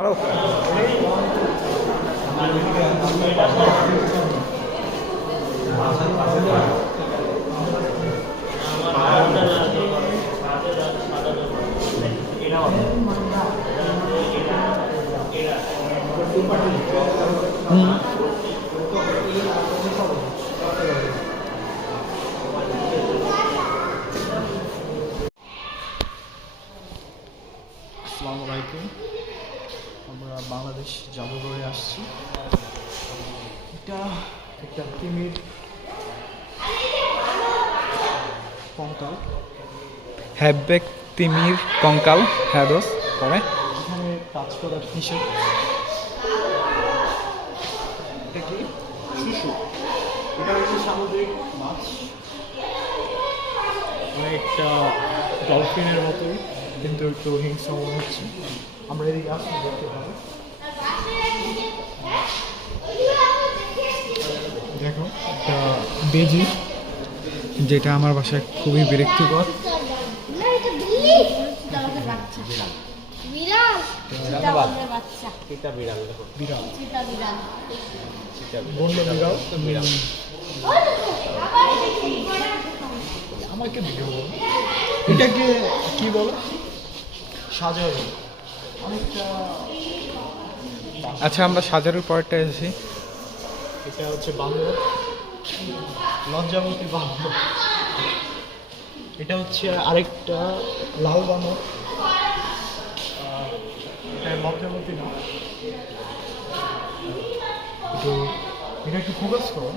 Hello. আসসালামু আলাইকুম। আমরা বাংলাদেশ জাদুঘরে আসছি। এটা একটা তিমির কঙ্কাল, হ্যাভবেক তিমির কঙ্কাল। হ্যাঁ দোষ পরে এখানে কাজ করার নিষেধ। এটা কি শুশু? এটা হচ্ছে সামুদ্রিক মাছ, অনেকটা ডলফিনের মতোই, কিন্তু একটু হিংস্র মনে হচ্ছে। আমরা এদিকে আসছি দেখতে পাবো। দেখো একটা বেজি, যেটা আমার বাসায় খুবই বিরক্তিকর। বিড়াল, বন্য বিড়াল। আমাকে ভিডিও বলো, এটাকে কি বলো? সাজারু। অনেকটা আচ্ছা, আমরা সাজারের পরেরটা এসেছি। এটা হচ্ছে বান্দর, লজ্জাবতী বান্দর। এটা হচ্ছে আরেকটা লাল বানর। এটা লজ্জাবতী না, একটু এটা একটু ফোকাস করো।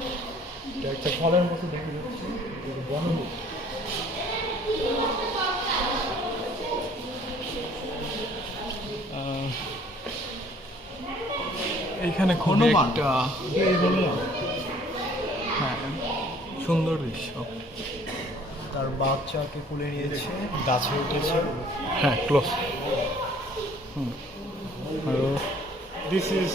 এটা একটা ফলের মতো দেখা যাচ্ছে, বনভূ। এইখানে খুব হনুমান। একটা এই হনুমান, হ্যাঁ সুন্দর দৃশ্য। তার বাচ্চাকে কুলে নিয়েছে, গাছে উঠেছে। হ্যাঁ ক্লোজ। R this is